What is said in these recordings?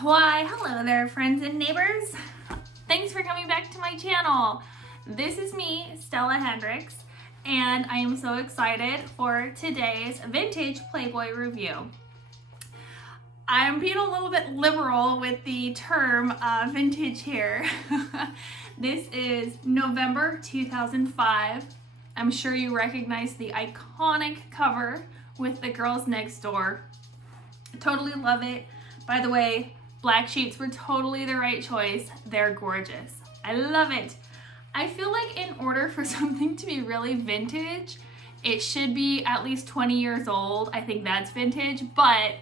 Why, hello there, friends and neighbors. Thanks for coming back to my channel. This is me, Stella Hendricks, and I am so excited for today's vintage Playboy review. I'm being a little bit liberal with the term vintage here. This is November 2005. I'm sure you recognize the iconic cover with the girls next door. Totally love it. By the way, black sheets were totally the right choice. They're gorgeous. I love it. I feel like in order for something to be really vintage, it should be at least 20 years old. I think that's vintage, but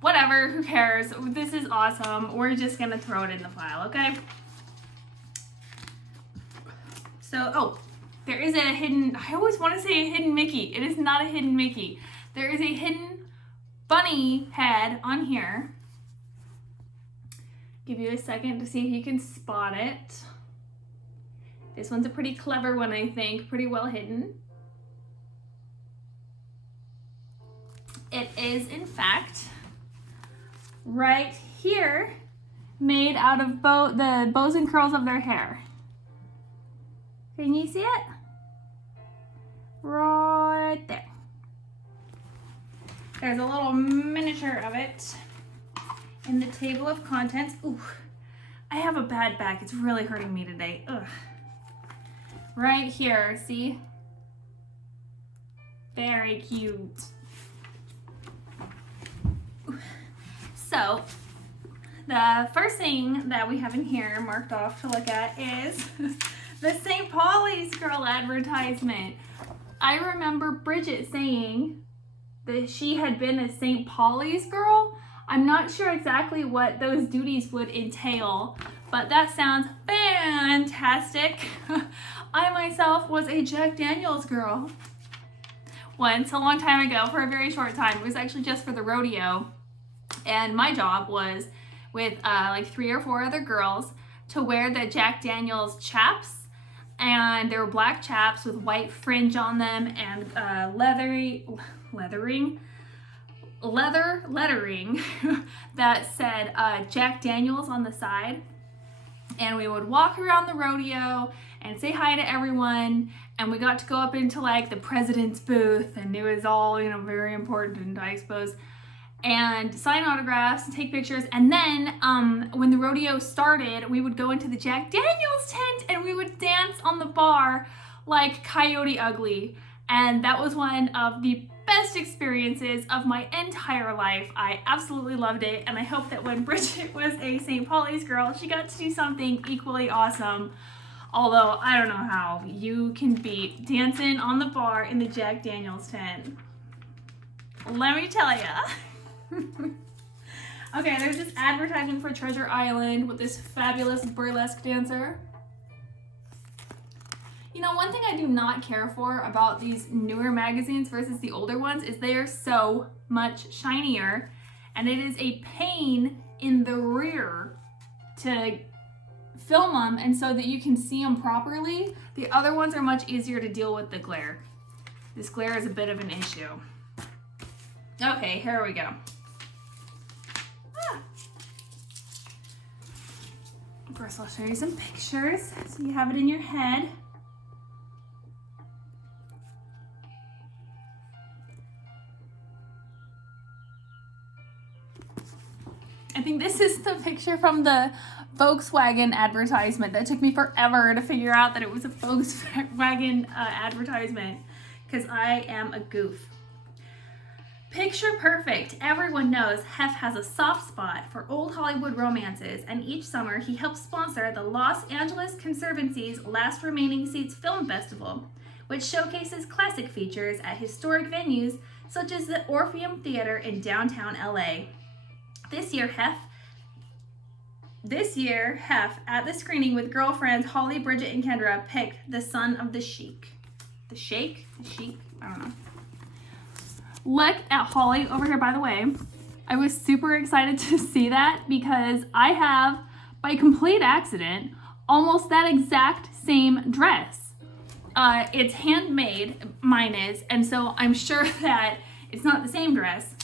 whatever, who cares? This is awesome. We're just gonna throw it in the pile, okay? So, there is a hidden, I always want to say a hidden Mickey. It is not a hidden Mickey. There is a hidden bunny head on here. Give you a second to see if you can spot it. This one's a pretty clever one, I think. Pretty well hidden. It is, in fact, right here, made out of the bows and curls of their hair. Can you see it? Right there. There's a little miniature of it in the table of contents. Ooh, I have a bad back. It's really hurting me today. Ugh. Right here, see? Very cute. So, the first thing that we have in here marked off to look at is the St. Pauli's Girl advertisement. I remember Bridget saying that she had been a St. Pauli's girl. I'm not sure exactly what those duties would entail, but that sounds fantastic. I myself was a Jack Daniels girl once, a long time ago, for a very short time. It was actually just for the rodeo, and my job was with like 3 or 4 other girls to wear the Jack Daniels chaps, and they were black chaps with white fringe on them and lettering that said Jack Daniels on the side. And we would walk around the rodeo and say hi to everyone, and we got to go up into like the president's booth, and it was all, you know, very important, I suppose, and sign autographs and take pictures. And then when the rodeo started, we would go into the Jack Daniels tent and we would dance on the bar like Coyote Ugly. And that was one of the best experiences of my entire life. I absolutely loved it, and I hope that when Bridget was a St. Pauli's girl, she got to do something equally awesome. Although, I don't know how you can beat dancing on the bar in the Jack Daniels tent. Let me tell ya. Okay, there's this advertisement for Treasure Island with this fabulous burlesque dancer. You know, one thing I do not care for about these newer magazines versus the older ones is they are so much shinier, and it is a pain in the rear to film them and so that you can see them properly. The other ones are much easier to deal with the glare. This glare is a bit of an issue. Okay, here we go. Of course, I'll show you some pictures so you have it in your head. I think this is the picture from the Volkswagen advertisement that took me forever to figure out that it was a Volkswagen advertisement, because I am a goof. Picture perfect. Everyone knows Hef has a soft spot for old Hollywood romances, and each summer he helps sponsor the Los Angeles Conservancy's Last Remaining Seats Film Festival, which showcases classic features at historic venues such as the Orpheum Theater in downtown LA. This year, Hef, at the screening with girlfriends Holly, Bridget, and Kendra, picked The Son of the Sheik. The Sheik? The Sheik? I don't know. Look at Holly over here, by the way. I was super excited to see that because I have, by complete accident, almost that exact same dress. It's handmade, mine is, and so I'm sure that It's not the same dress.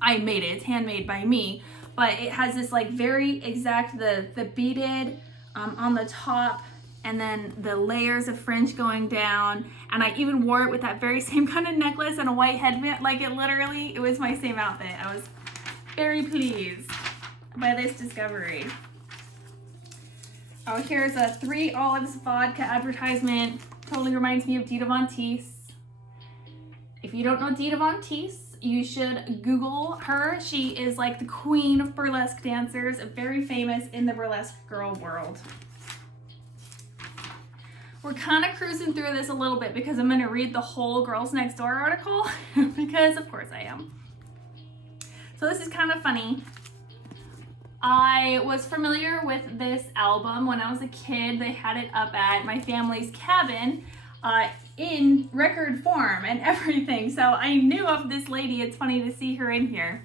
I made it. It's handmade by me. But it has this like very exact, the beaded on the top, and then the layers of fringe going down. And I even wore it with that very same kind of necklace and a white headband. Like it was my same outfit. I was very pleased by this discovery. Oh, here's a 3 Olives vodka advertisement. Totally reminds me of Dita Von Teese. If you don't know Dita Von Teese, you should Google her. She is like the queen of burlesque dancers, very famous in the burlesque girl world. We're kind of cruising through this a little bit because I'm going to read the whole Girls Next Door article because of course I am. So this is kind of funny. I was familiar with this album when I was a kid. They had it up at my family's cabin in record form and everything. So I knew of this lady. It's funny to see her in here.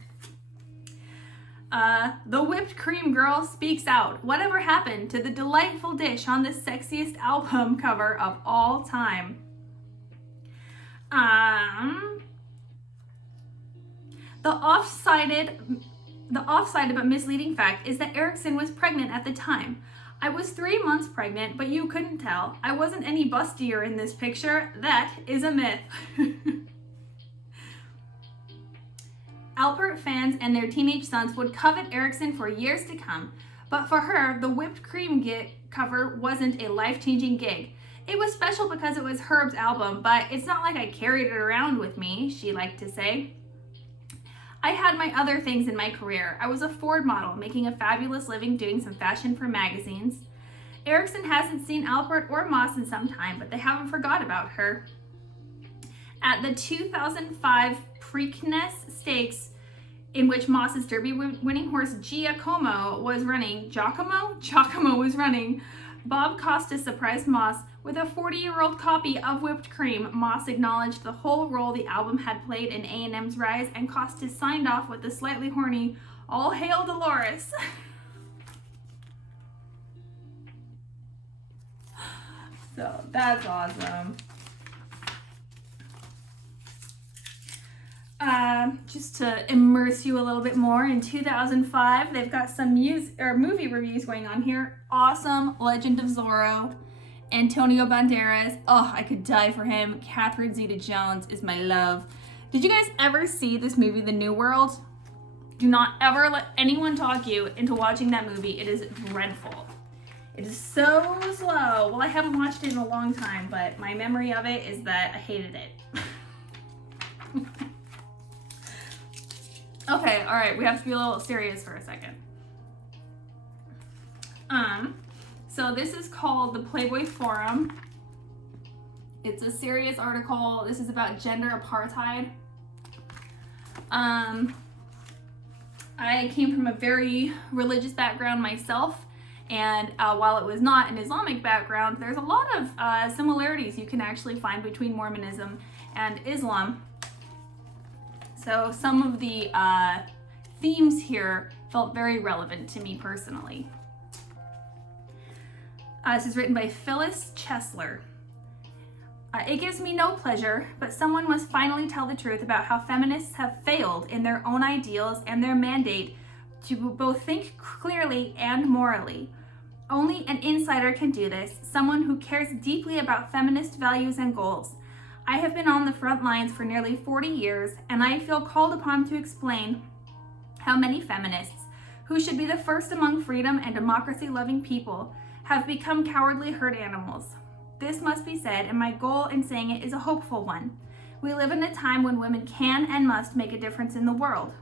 The whipped cream girl speaks out. Whatever happened to the delightful dish on the sexiest album cover of all time? The off-sided but misleading fact is that Erickson was pregnant at the time. I was 3 months pregnant, but you couldn't tell. I wasn't any bustier in this picture. That is a myth. Alpert fans and their teenage sons would covet Erickson for years to come, but for her, the whipped cream cover wasn't a life-changing gig. It was special because it was Herb's album, but it's not like I carried it around with me, she liked to say. I had my other things in my career. I was a Ford model, making a fabulous living doing some fashion for magazines. Erickson hasn't seen Alpert or Moss in some time, but they haven't forgot about her. At the 2005 Preakness Stakes, in which Moss's Derby winning horse Giacomo was running, Bob Costas surprised Moss with a 40-year-old copy of Whipped Cream. Moss acknowledged the whole role the album had played in A&M's rise, and Costas signed off with the slightly horny, "All hail Dolores." So that's awesome. Just to immerse you a little bit more, in 2005, they've got some movie reviews going on here. Awesome. Legend of Zorro. Antonio Banderas. Oh, I could die for him. Catherine Zeta-Jones is my love. Did you guys ever see this movie, The New World? Do not ever let anyone talk you into watching that movie. It is dreadful. It is so slow. Well, I haven't watched it in a long time, but my memory of it is that I hated it. Okay, all right, we have to be a little serious for a second. So this is called the Playboy Forum. It's a serious article. This is about gender apartheid. I came from a very religious background myself, and while it was not an Islamic background, there's a lot of similarities you can actually find between Mormonism and Islam. So some of the themes here felt very relevant to me personally. This is written by Phyllis Chesler. It gives me no pleasure, but someone must finally tell the truth about how feminists have failed in their own ideals and their mandate to both think clearly and morally. Only an insider can do this, someone who cares deeply about feminist values and goals. I have been on the front lines for nearly 40 years, and I feel called upon to explain how many feminists, who should be the first among freedom and democracy-loving people, have become cowardly herd animals. This must be said, and my goal in saying it is a hopeful one. We live in a time when women can and must make a difference in the world.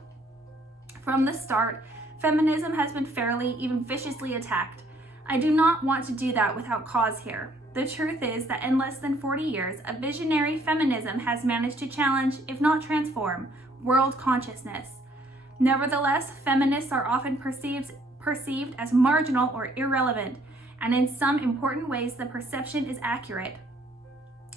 From the start, feminism has been fairly, even viciously attacked. I do not want to do that without cause here. The truth is that in less than 40 years, a visionary feminism has managed to challenge, if not transform, world consciousness. Nevertheless, feminists are often perceived as marginal or irrelevant, and in some important ways the perception is accurate.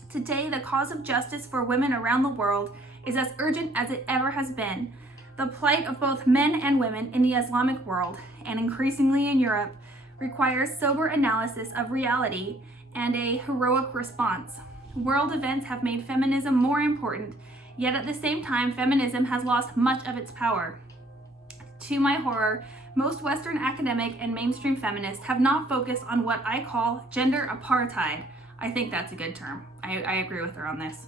Today, the cause of justice for women around the world is as urgent as it ever has been. The plight of both men and women in the Islamic world, and increasingly in Europe, requires sober analysis of reality and a heroic response. World events have made feminism more important, Yet at the same time, feminism has lost much of its power. To my horror, most Western academic and mainstream feminists have not focused on what I call gender apartheid. I think that's a good term. I agree with her on this.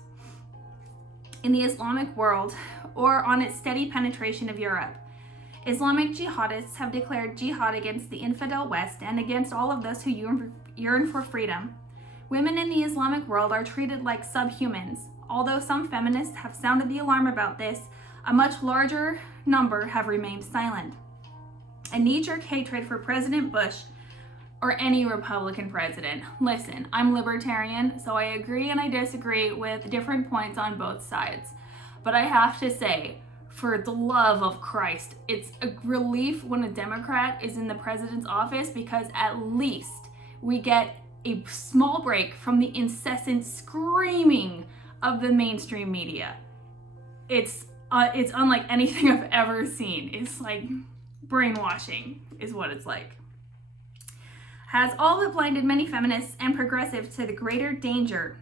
In the Islamic world, or on its steady penetration of Europe. Islamic jihadists have declared jihad against the infidel West and against all of those who yearn for freedom. Women in the Islamic world are treated like subhumans. Although some feminists have sounded the alarm about this, a much larger number have remained silent. A knee-jerk hatred for President Bush or any Republican president. Listen, I'm libertarian, so I agree and I disagree with different points on both sides. But I have to say, for the love of Christ, it's a relief when a Democrat is in the president's office, because at least we get a small break from the incessant screaming of the mainstream media. It's unlike anything I've ever seen. It's like brainwashing is what it's like. Has all but blinded many feminists and progressives to the greater danger.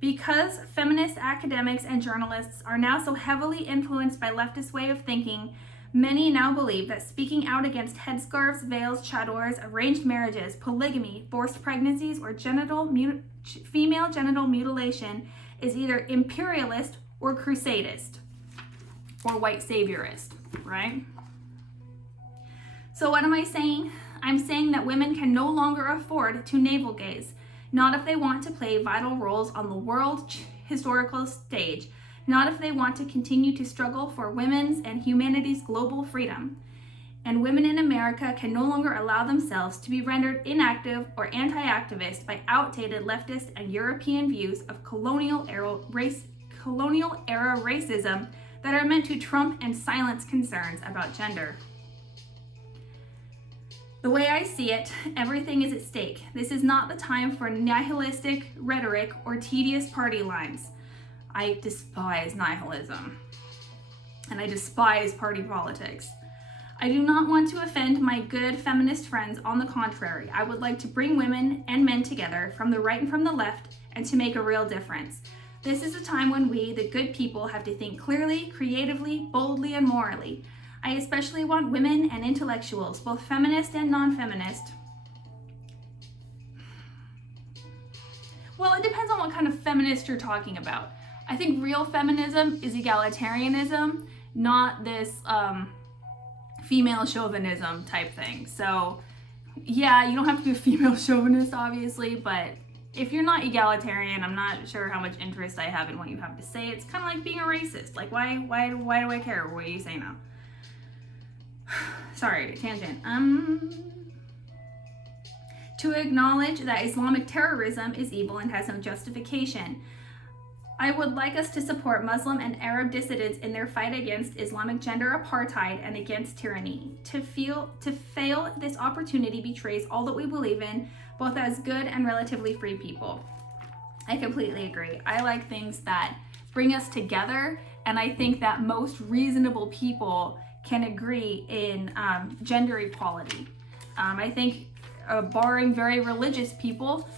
Because feminist academics and journalists are now so heavily influenced by leftist way of thinking, many now believe that speaking out against headscarves, veils, chadors, arranged marriages, polygamy, forced pregnancies, or female genital mutilation is either imperialist or crusadist, or white saviorist, right? So what am I saying? I'm saying that women can no longer afford to navel gaze, not if they want to play vital roles on the world historical stage, not if they want to continue to struggle for women's and humanity's global freedom. And women in America can no longer allow themselves to be rendered inactive or anti-activist by outdated leftist and European views of colonial era racism that are meant to trump and silence concerns about gender. The way I see it, everything is at stake. This is not the time for nihilistic rhetoric or tedious party lines. I despise nihilism, and I despise party politics. I do not want to offend my good feminist friends. On the contrary, I would like to bring women and men together from the right and from the left and to make a real difference. This is a time when we, the good people, have to think clearly, creatively, boldly, and morally. I especially want women and intellectuals, both feminist and non-feminist. Well, it depends on what kind of feminist you're talking about. I think real feminism is egalitarianism, not this female chauvinism type thing. So yeah, you don't have to be a female chauvinist, obviously, but if you're not egalitarian, I'm not sure how much interest I have in what you have to say. It's kind of like being a racist. Like, why do I care what you say now? Sorry, tangent. To acknowledge that Islamic terrorism is evil and has no justification. I would like us to support Muslim and Arab dissidents in their fight against Islamic gender apartheid and against tyranny. To fail this opportunity betrays all that we believe in, both as good and relatively free people. I completely agree. I like things that bring us together, and I think that most reasonable people can agree in gender equality. I think barring very religious people,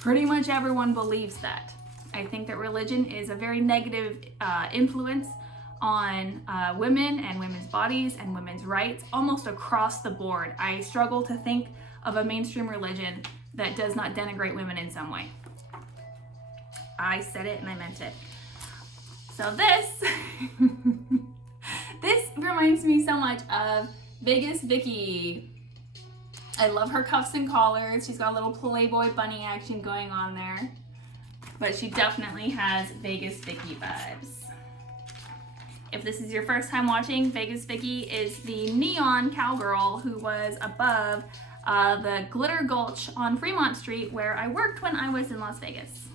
pretty much everyone believes that. I think that religion is a very negative influence on women and women's bodies and women's rights almost across the board. I struggle to think of a mainstream religion that does not denigrate women in some way. I said it and I meant it. So this this reminds me so much of Vegas Vicky. I love her cuffs and collars. She's got a little Playboy bunny action going on there. But she definitely has Vegas Vicky vibes. If this is your first time watching, Vegas Vicky is the neon cowgirl who was above the Glitter Gulch on Fremont Street where I worked when I was in Las Vegas.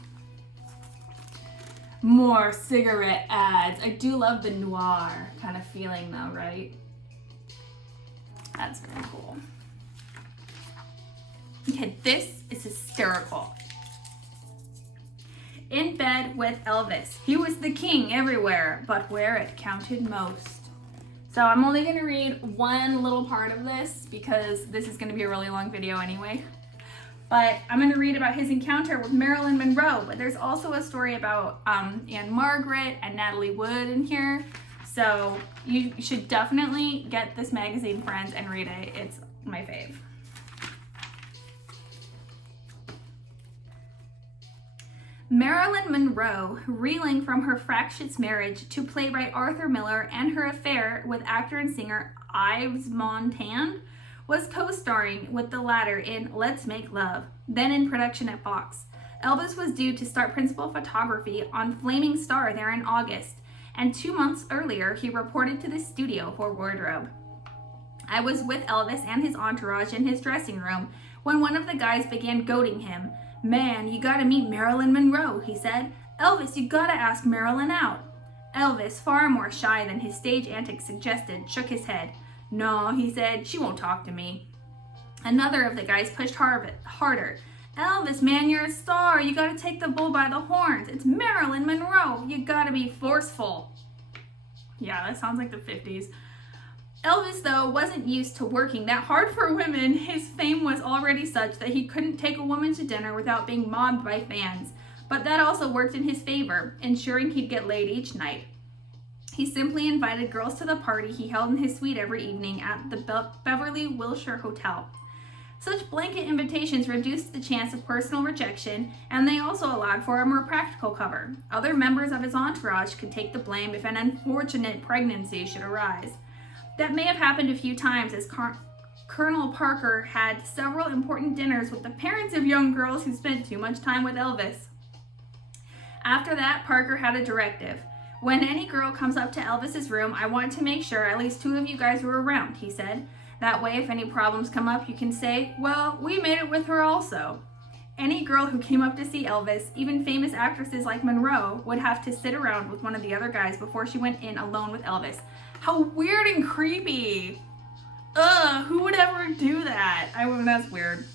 More cigarette ads. I do love the noir kind of feeling though, right? That's very cool. Okay, this is hysterical. In bed with Elvis. He was the king everywhere, but where it counted most. So I'm only gonna read one little part of this because this is gonna be a really long video anyway. But I'm going to read about his encounter with Marilyn Monroe. But there's also a story about Anne Margaret and Natalie Wood in here. So you should definitely get this magazine, friends, and read it. It's my fave. Marilyn Monroe, reeling from her fractious marriage to playwright Arthur Miller and her affair with actor and singer Yves Montand, was co-starring with the latter in Let's Make Love, then in production at Fox. Elvis was due to start principal photography on Flaming Star there in August, and 2 months earlier he reported to the studio for wardrobe. I was with Elvis and his entourage in his dressing room when one of the guys began goading him. "Man, you gotta meet Marilyn Monroe," he said. "Elvis, you gotta ask Marilyn out." Elvis, far more shy than his stage antics suggested, shook his head. "No," he said, "she won't talk to me." Another of the guys pushed harder. "Elvis, man, you're a star. You gotta take the bull by the horns. It's Marilyn Monroe. You gotta be forceful." Yeah, that sounds like the 50s. Elvis, though, wasn't used to working that hard for women. His fame was already such that he couldn't take a woman to dinner without being mobbed by fans. But that also worked in his favor, ensuring he'd get laid each night. He simply invited girls to the party he held in his suite every evening at the Beverly Wilshire Hotel. Such blanket invitations reduced the chance of personal rejection, and they also allowed for a more practical cover. Other members of his entourage could take the blame if an unfortunate pregnancy should arise. That may have happened a few times, as Colonel Parker had several important dinners with the parents of young girls who spent too much time with Elvis. After that, Parker had a directive. "When any girl comes up to Elvis's room, I want to make sure at least 2 of you guys were around," he said. "That way, if any problems come up, you can say, 'Well, we made it with her also.'" Any girl who came up to see Elvis, even famous actresses like Monroe, would have to sit around with one of the other guys before she went in alone with Elvis. How weird and creepy. Ugh, who would ever do that? That's weird.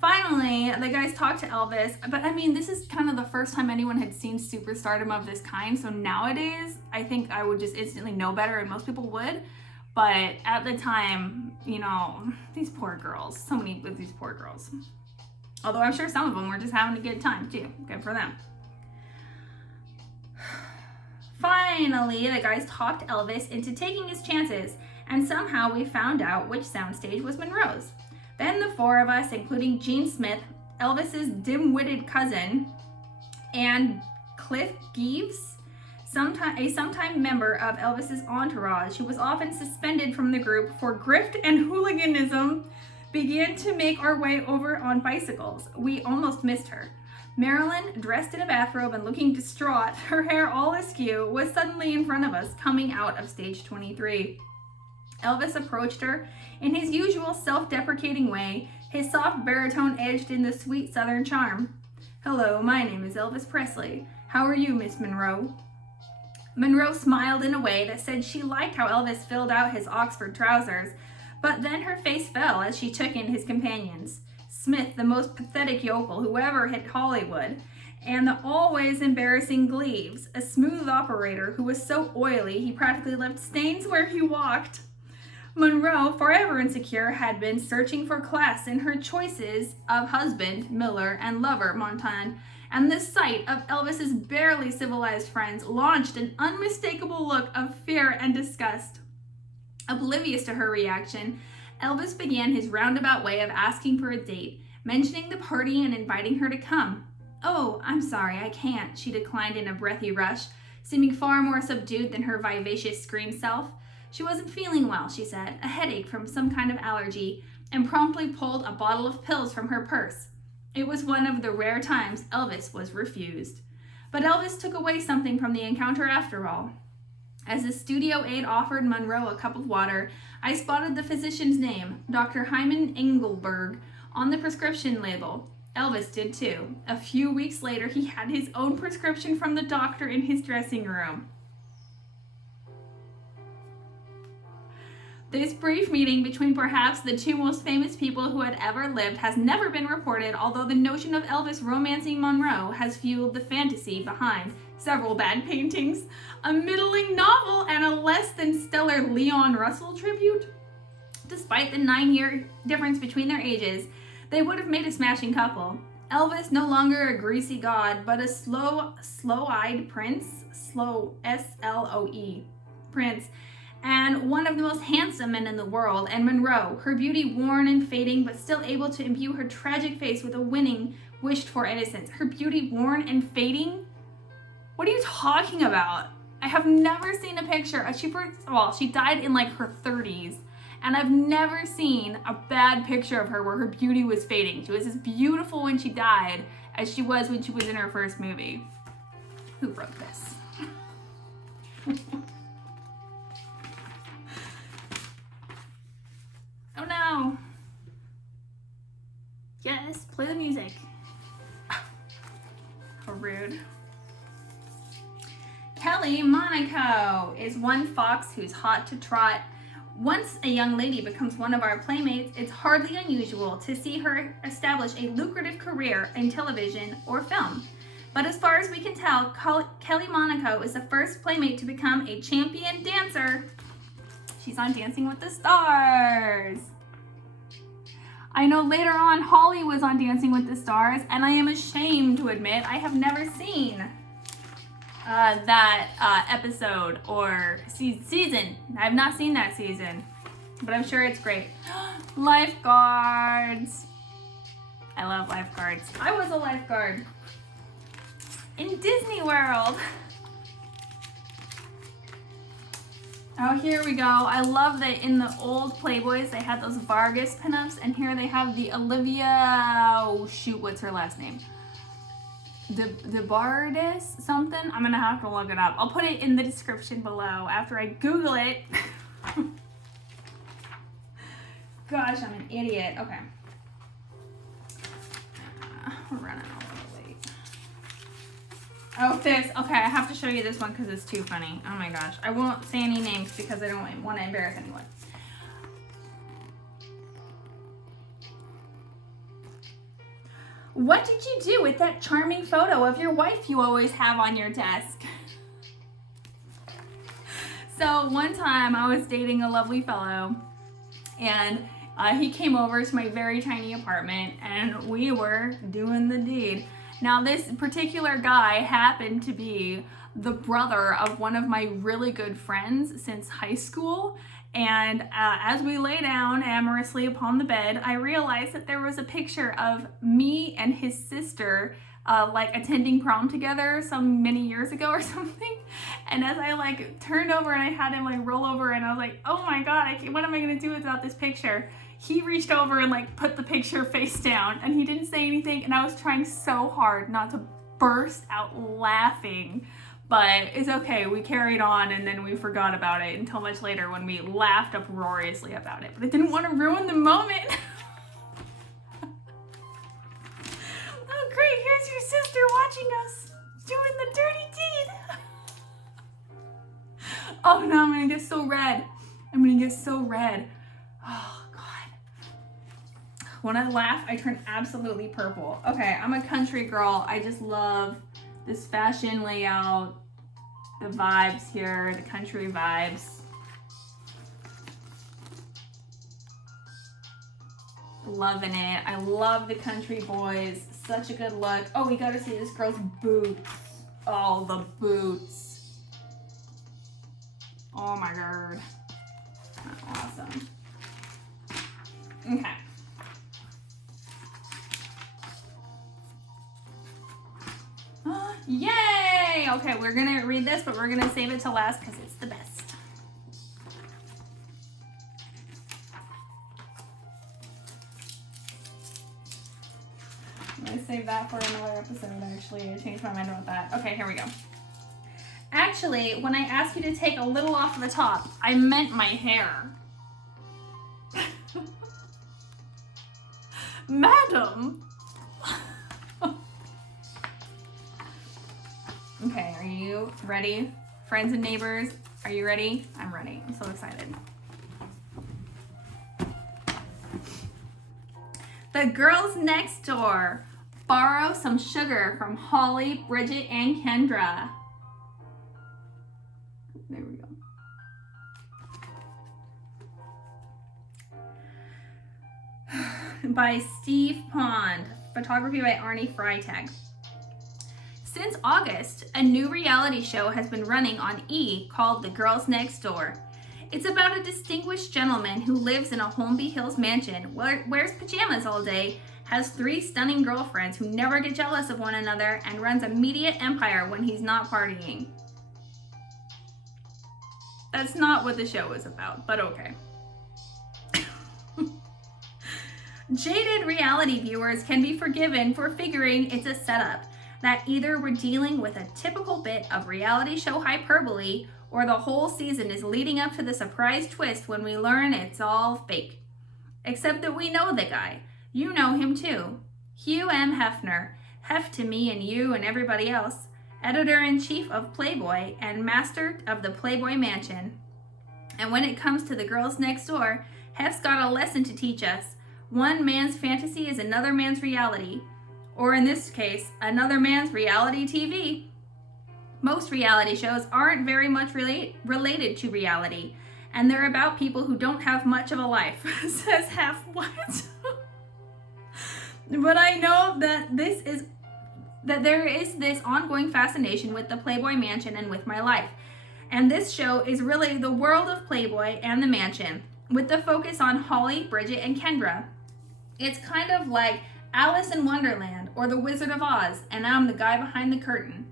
Finally, the guys talked to Elvis, but I mean, this is kind of the first time anyone had seen superstardom of this kind, so nowadays, I think I would just instantly know better, and most people would. But at the time, you know, these poor girls, so many of these poor girls. Although I'm sure some of them were just having a good time too. Good for them. Finally, the guys talked Elvis into taking his chances, and somehow we found out which soundstage was Monroe's. Then the 4 of us, including Gene Smith, Elvis's dim-witted cousin, and Cliff Geeves, a sometime member of Elvis's entourage, who was often suspended from the group for grift and hooliganism, began to make our way over on bicycles. We almost missed her. Marilyn, dressed in a bathrobe and looking distraught, her hair all askew, was suddenly in front of us, coming out of stage 23. Elvis approached her in his usual self-deprecating way, his soft baritone edged in the sweet southern charm. "Hello, my name is Elvis Presley. How are you, Miss Monroe?" Monroe smiled in a way that said she liked how Elvis filled out his Oxford trousers, but then her face fell as she took in his companions. Smith, the most pathetic yokel who ever hit Hollywood, and the always embarrassing Gleaves, a smooth operator who was so oily he practically left stains where he walked. Monroe, forever insecure, had been searching for class in her choices of husband, Miller, and lover, Montand, and the sight of Elvis's barely civilized friends launched an unmistakable look of fear and disgust. Oblivious to her reaction, Elvis began his roundabout way of asking for a date, mentioning the party and inviting her to come. "Oh, I'm sorry, I can't," she declined in a breathy rush, seeming far more subdued than her vivacious scream self. She wasn't feeling well, she said, a headache from some kind of allergy, and promptly pulled a bottle of pills from her purse. It was one of the rare times Elvis was refused. But Elvis took away something from the encounter after all. As the studio aide offered Monroe a cup of water, I spotted the physician's name, Dr. Hyman Engelberg, on the prescription label. Elvis did too. A few weeks later, he had his own prescription from the doctor in his dressing room. This brief meeting between perhaps the 2 most famous people who had ever lived has never been reported, although the notion of Elvis romancing Monroe has fueled the fantasy behind several bad paintings, a middling novel, and a less than stellar Leon Russell tribute. Despite the 9-year difference between their ages, the They would have made a smashing couple. Elvis, no longer a greasy god, but a slow-eyed prince, S-L-O-E, prince, and one of the most handsome men in the world, and Monroe, her beauty worn and fading, but still able to imbue her tragic face with a winning, wished-for innocence. Her beauty worn and fading? What are you talking about? I have never seen a picture. She died in like her 30s, and I've never seen a bad picture of her where her beauty was fading. She was as beautiful when she died as she was when she was in her first movie. Who wrote this? Oh no. Yes, play the music. How rude. Kelly Monaco is one fox who's hot to trot. Once a young lady becomes one of our playmates, it's hardly unusual to see her establish a lucrative career in television or film. But as far as we can tell, Kelly Monaco is the first playmate to become a champion dancer. She's on Dancing with the Stars. I know later on Holly was on Dancing with the Stars, and I am ashamed to admit I have never seen that episode or season. I have not seen that season, but I'm sure it's great. Lifeguards. I love lifeguards. I was a lifeguard in Disney World. Oh, here we go. I love that in the old Playboys, they had those Vargas pinups, and here they have the Olivia, oh shoot, what's her last name? The Bardis something? I'm gonna have to look it up. I'll put it in the description below after I Google it. Gosh, I'm an idiot. Okay. We're running a little late. Oh, this. Okay, I have to show you this one because it's too funny. Oh my gosh. I won't say any names because I don't want to embarrass anyone. What did you do with that charming photo of your wife you always have on your desk? So one time I was dating a lovely fellow, and he came over to my very tiny apartment, and we were doing the deed. Now this particular guy happened to be the brother of one of my really good friends since high school. And as we lay down amorously upon the bed, I realized that there was a picture of me and his sister like attending prom together some many years ago or something. And as I like turned over and I had him like roll over, and I was like, oh my God, what am I gonna do without this picture? He reached over and like put the picture face down, and he didn't say anything, and I was trying so hard not to burst out laughing. But it's okay, we carried on, and then we forgot about it until much later when we laughed uproariously about it. But I didn't want to ruin the moment. Oh great, here's your sister watching us doing the dirty deed. Oh no, I'm gonna get so red. I'm gonna get so red. Oh God. When I laugh, I turn absolutely purple. Okay, I'm a country girl. I just love this fashion layout, the vibes here, the country vibes. Loving it. I love the country boys. Such a good look. Oh, we gotta see this girl's boots. Oh, the boots. Oh my God. Awesome. Okay. Yay! Okay, we're gonna read this, but we're gonna save it to last because it's the best. I'm gonna save that for another episode, actually. I changed my mind about that. Okay, here we go. Actually, when I asked you to take a little off the top, I meant my hair. Madam! Okay, are you ready? Friends and neighbors, are you ready? I'm ready. I'm so excited. The girls next door borrow some sugar from Holly, Bridget, and Kendra. There we go. by Steve Pond. Photography by Arnie Freitag. Since August, a new reality show has been running on E! Called The Girls Next Door. It's about a distinguished gentleman who lives in a Holmby Hills mansion, wears pajamas all day, has 3 stunning girlfriends who never get jealous of one another, and runs a media empire when he's not partying. That's not what the show is about, but okay. Jaded reality viewers can be forgiven for figuring it's a setup, that either we're dealing with a typical bit of reality show hyperbole, or the whole season is leading up to the surprise twist when we learn it's all fake. Except that we know the guy. You know him too. Hugh M. Hefner, Hef to me and you and everybody else, editor-in-chief of Playboy and master of the Playboy Mansion. And when it comes to the girls next door, Hef's got a lesson to teach us. One man's fantasy is another man's reality. Or in this case, another man's reality TV. Most reality shows aren't very much related to reality, and they're about people who don't have much of a life, says Hef. What? But I know that there is this ongoing fascination with the Playboy Mansion and with my life. And this show is really the world of Playboy and the mansion, with the focus on Holly, Bridget, and Kendra. It's kind of like Alice in Wonderland or The Wizard of Oz, and I'm the guy behind the curtain.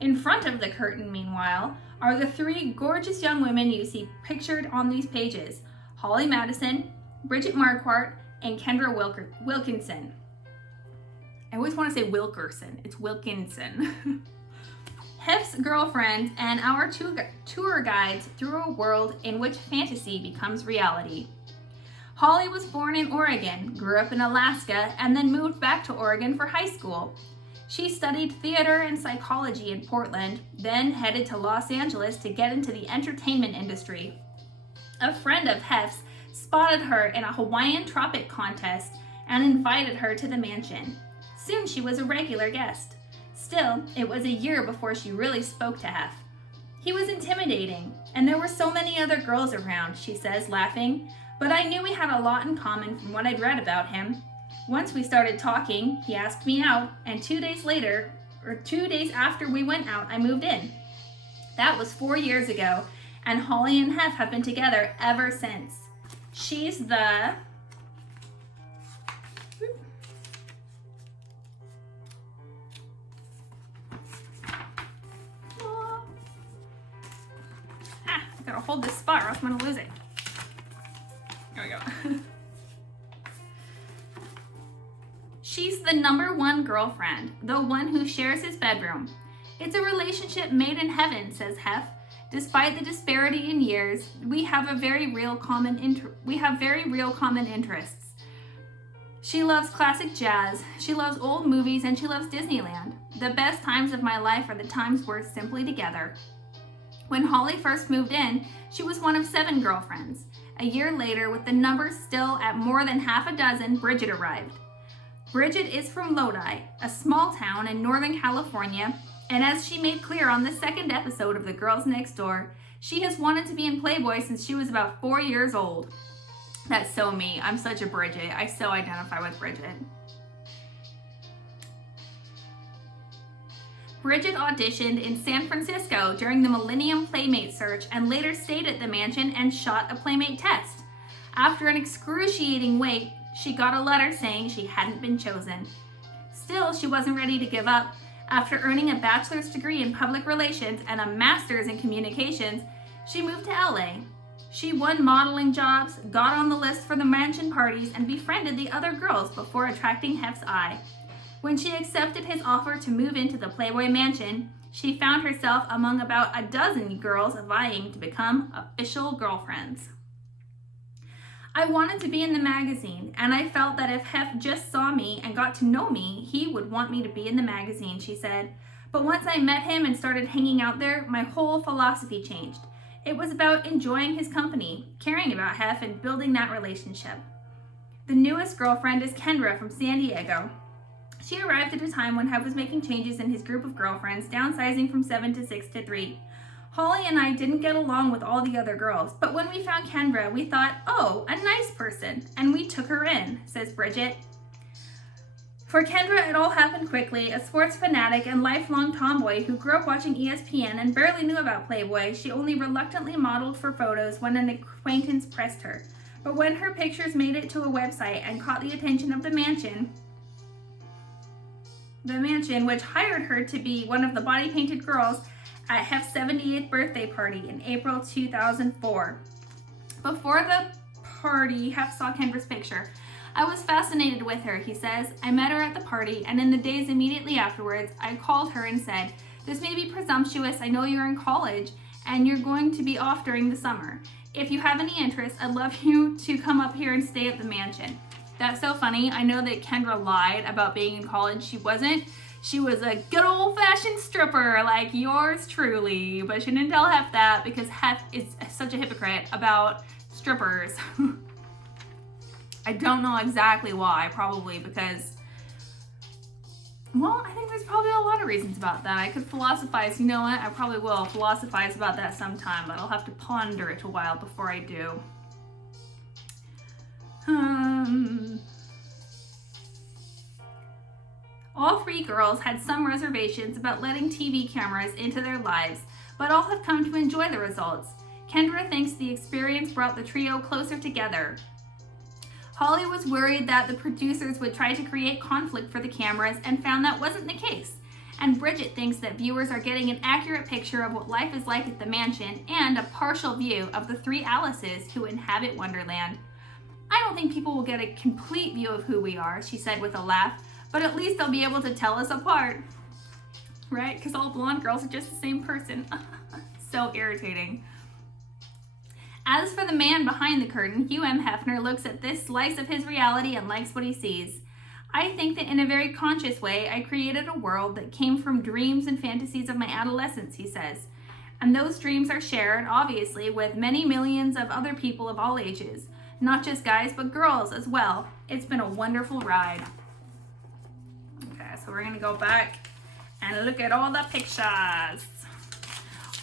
In front of the curtain, meanwhile, are the 3 gorgeous young women you see pictured on these pages: Holly Madison, Bridget Marquardt, and Kendra Wilkinson. I always want to say Wilkerson. It's Wilkinson. Hef's girlfriend and our tour guides through a world in which fantasy becomes reality. Holly was born in Oregon, grew up in Alaska, and then moved back to Oregon for high school. She studied theater and psychology in Portland, then headed to Los Angeles to get into the entertainment industry. A friend of Hef's spotted her in a Hawaiian tropic contest and invited her to the mansion. Soon she was a regular guest. Still, it was a year before she really spoke to Hef. He was intimidating, and there were so many other girls around, she says, laughing, but I knew we had a lot in common from what I'd read about him. Once we started talking, he asked me out, and 2 days after we went out, I moved in. That was 4 years ago, and Holly and Hef have been together ever since. She's the... I gotta hold this spot or else I'm gonna lose it. There we go. She's the #1 girlfriend, the one who shares his bedroom. It's a relationship made in heaven, says Hef. Despite the disparity in years, we have very real common interests. She loves classic jazz, she loves old movies, and she loves Disneyland. The best times of my life are the times we're simply together. When Holly first moved in, she was one of 7 girlfriends. A year later, with the numbers still at more than half a dozen, Bridget arrived. Bridget is from Lodi, a small town in Northern California, and as she made clear on the 2nd episode of The Girls Next Door, she has wanted to be in Playboy since she was about 4 years old. That's so me. I'm such a Bridget. I so identify with Bridget. Bridget auditioned in San Francisco during the Millennium Playmate search and later stayed at the mansion and shot a Playmate test. After an excruciating wait, she got a letter saying she hadn't been chosen. Still, she wasn't ready to give up. After earning a bachelor's degree in public relations and a master's in communications, she moved to LA. She won modeling jobs, got on the list for the mansion parties, and befriended the other girls before attracting Hef's eye. When she accepted his offer to move into the Playboy Mansion, she found herself among about a dozen girls vying to become official girlfriends. I wanted to be in the magazine, and I felt that if Hef just saw me and got to know me, he would want me to be in the magazine, she said. But once I met him and started hanging out there, my whole philosophy changed. It was about enjoying his company, caring about Hef, and building that relationship. The newest girlfriend is Kendra from San Diego. She arrived at a time when Hef was making changes in his group of girlfriends, downsizing from 7 to 6 to 3. Holly and I didn't get along with all the other girls, but when we found Kendra, we thought, oh, a nice person, and we took her in, says Bridget. For Kendra, it all happened quickly. A sports fanatic and lifelong tomboy who grew up watching ESPN and barely knew about Playboy, she only reluctantly modeled for photos when an acquaintance pressed her. But when her pictures made it to a website and caught the attention of the mansion, which hired her to be one of the body-painted girls at Hef's 78th birthday party in April 2004. Before the party, Hef saw Kendra's picture. I was fascinated with her, he says. I met her at the party, and in the days immediately afterwards, I called her and said, this may be presumptuous, I know you're in college, and you're going to be off during the summer. If you have any interest, I'd love you to come up here and stay at the mansion. That's so funny. I know that Kendra lied about being in college. She wasn't. She was a good old-fashioned stripper like yours truly, but she didn't tell Hef that because Hef is such a hypocrite about strippers. I don't know exactly why, probably because, well, I think there's probably a lot of reasons about that. I could philosophize, you know what? I probably will philosophize about that sometime, but I'll have to ponder it a while before I do. All three girls had some reservations about letting TV cameras into their lives, but all have come to enjoy the results. Kendra thinks the experience brought the trio closer together. Holly was worried that the producers would try to create conflict for the cameras and found that wasn't the case. And Bridget thinks that viewers are getting an accurate picture of what life is like at the mansion and a partial view of the three Alices who inhabit Wonderland. I don't think people will get a complete view of who we are, she said with a laugh, but at least they'll be able to tell us apart. Right? Because all blonde girls are just the same person. So irritating. As for the man behind the curtain, Hugh M. Hefner looks at this slice of his reality and likes what he sees. I think that in a very conscious way, I created a world that came from dreams and fantasies of my adolescence, he says. And those dreams are shared, obviously, with many millions of other people of all ages. Not just guys, but girls as well. It's been a wonderful ride. Okay, so we're gonna go back and look at all the pictures.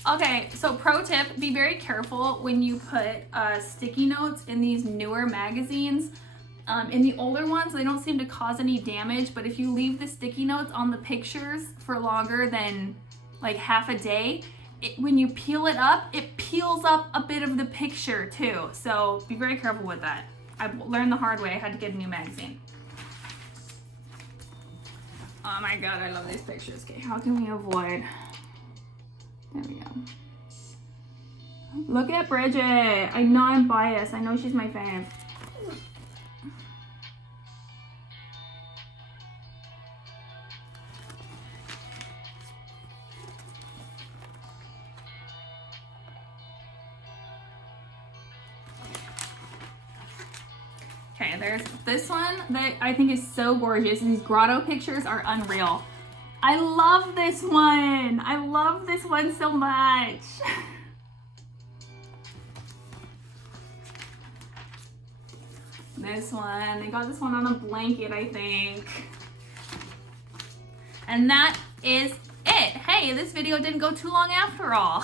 Okay, so pro tip, be very careful when you put sticky notes in these newer magazines. In the older ones, they don't seem to cause any damage, but if you leave the sticky notes on the pictures for longer than like half a day, when you peel it up, it peels up a bit of the picture too. So be very careful with that. I learned the hard way. I had to get a new magazine. Oh my God, I love these pictures. Okay, how can we avoid? There we go. Look at Bridget. I know I'm biased. I know she's my fave. Okay, there's this one that I think is so gorgeous. These grotto pictures are unreal. I love this one. I love this one so much. This one, they got this one on a blanket, I think. And that is it. Hey, this video didn't go too long after all.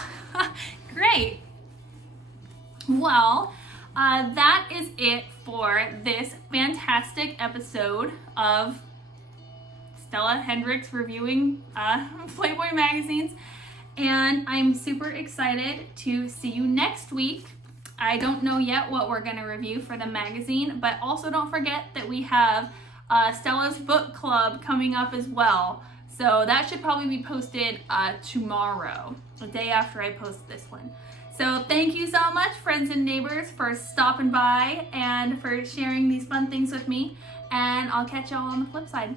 Great. Well, that is it for this fantastic episode of Stella Hendricks reviewing Playboy magazines, and I'm super excited to see you next week. I don't know yet what we're going to review for the magazine, but also don't forget that we have Stella's book club coming up as well, so that should probably be posted tomorrow, the day after I post this one. So thank you so much, friends and neighbors, for stopping by and for sharing these fun things with me, and I'll catch y'all on the flip side.